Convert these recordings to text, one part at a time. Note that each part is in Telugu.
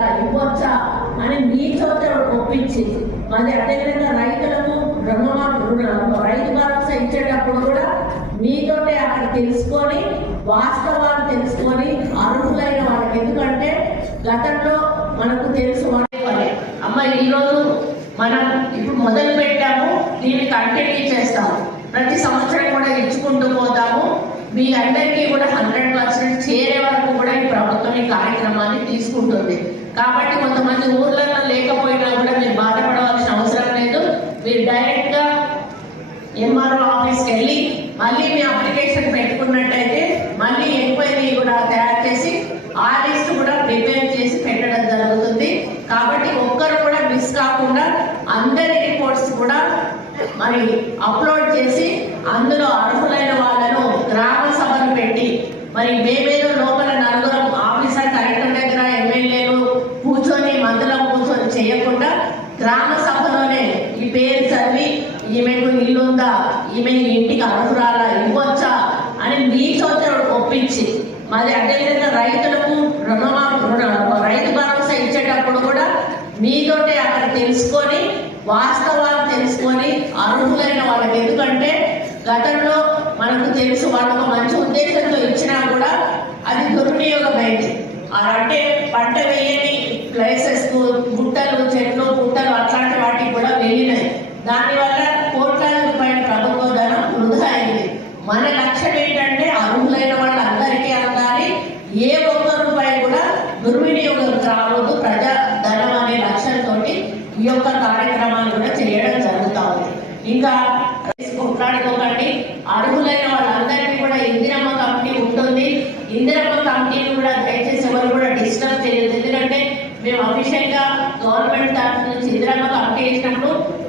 ఇవ్వచ్చా అని మీతో ఒప్పించి మరి అదేవిధంగా రైతులకు రుణమా రైతు భరోసా ఇచ్చేటప్పుడు కూడా మీతోటే అక్కడ తెలుసుకొని వాస్తవాలు తెలుసుకొని అర్హులైన వాళ్ళకి ఎందుకంటే గతంలో మనకు తెలుసు అమ్మ ఈరోజు మనం ఇప్పుడు మొదలు పెట్టాము దీన్ని కంటిన్యూ చేస్తాము. ప్రతి సంవత్సరం కూడా ఇచ్చుకుంటూ పోతాము. మీ అందరికీ కూడా హండ్రెడ్ పర్సెంట్ చేరే వరకు కూడా ఈ ప్రభుత్వం ఈ కార్యక్రమాన్ని తీసుకుంటుంది. కాబట్టి కొంతమంది ఊర్లలో లేకపోయినా కూడా మీరు బాధపడవలసిన అవసరం లేదు. మీరు డైరెక్ట్గా ఎంఆర్ఓ ఆఫీస్కి వెళ్ళి మళ్ళీ మీ అప్లికేషన్ పెట్టుకున్నట్టయితే మళ్ళీ ఎంక్వైరీ కూడా తయారు చేసి ఆ లిస్ట్ కూడా ప్రిపేర్ చేసి పెట్టడం జరుగుతుంది. కాబట్టి ఒక్కరు కూడా మిస్ కాకుండా అందరి రిపోర్ట్స్ కూడా మరి అప్లోడ్ చేసి అందులో అర్హులైన వాళ్ళను గ్రామ సభను పెట్టి మరి మేమేదో లోపల నలుగురం ఆఫీసర్ కలెక్టర్ దగ్గర ఎమ్మెల్యేలు కూర్చొని మందులో కూర్చొని చేయకుండా గ్రామ సభలోనే ఈ పేరు చదివి ఈమెకు ఇల్లుందా ఈమె ఇంటికి అర్హురాలా? ఇవ్వచ్చా? అని మీతో ఒప్పించి మరి అదేవిధంగా రైతులకు రుణమా రైతు భరోసా ఇచ్చేటప్పుడు కూడా మీతోటే అక్కడ తెలుసుకొని వాస్తవాలు తెలుసుకొని అర్హులైన వాళ్ళకి. ఎందుకంటే గతంలో మనకు తెలుసు వాళ్ళకు దుర్వినియోగమైంది అంటే పంట వేయని ప్లేసెస్ గుట్టలు చెట్లు గుట్టలు అట్లాంటి వాటికి కూడా వెళ్ళినాయి. దానివల్ల కోట్లాది రూపాయల ప్రభుత్వ ధనం వృధా అయింది. మన లక్ష్యం ఏంటంటే అర్హులైన వాళ్ళందరికీ అందాలి. ఏ ఒక్క రూపాయి కూడా దుర్వినియోగం రావద్దు. ప్రజా ధనం అనే లక్ష్యంతో ఈ యొక్క కార్యక్రమాలు కూడా చేయడం జరుగుతూ ఉంది. ఇంకా కొట్లాడుకోకండి అర్హులైన వాళ్ళ అఫీషియల్గా గవర్నమెంట్ తరఫు నుంచి ఇందిరమ్మ కమిటీ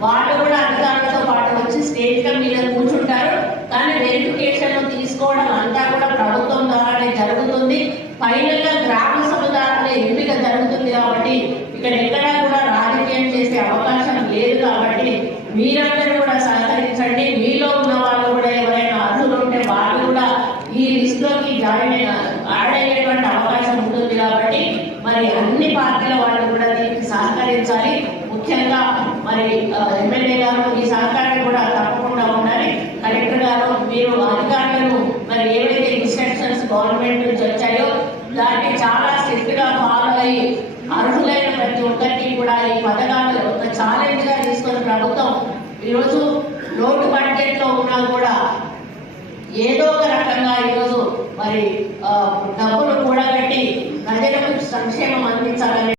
వాళ్ళు కూడా అధికారులతో పాటు వచ్చి స్టేట్గా మీద కూర్చుంటారు. కానీ వెరిఫికేషన్ తీసుకోవడం అంతా కూడా ప్రభుత్వం ద్వారానే జరుగుతుంది. ఫైనల్గా గ్రామ సముదాయాల ఎంపిక జరుగుతుంది కాబట్టి ఇక్కడ ఎక్కడా కూడా రాజకీయం చేసే అవకాశం లేదు కాబట్టి మీరందరూ కూడా సహకరించండి. మీలో ఉన్న వాళ్ళు కూడా ఎవరైనా అర్హులు ఉంటే వాళ్ళు కూడా ఈ లిస్ట్లోకి జాయిన్ అయిన యాడ్ అయ్యేటువంటి మరి అన్ని పార్టీల వాళ్ళు కూడా దీనికి సహకరించాలి. ముఖ్యంగా మరి ఎమ్మెల్యే గారు ఈ సహకారం కూడా తప్పకుండా ఉండాలి. కలెక్టర్ గారు మీరు అధికారులను మరి ఏవైతే ఇన్స్ట్రక్షన్స్ గవర్నమెంట్ నుంచి వచ్చాయో దాన్ని చాలా స్ట్రిక్ట్గా ఫాలో అయ్యి అర్హులైన ప్రతి ఒక్కరికి కూడా ఈ పథకాలు ఒక ఛాలెంజ్గా తీసుకుని ప్రభుత్వం ఈరోజు లోటు బడ్జెట్లో ఉన్నా కూడా ఏదో ఒక రకంగా ఈరోజు మరి ఆ, డబ్బులు కూడబెట్టి ప్రజలకు సంక్షేమం అందించాలని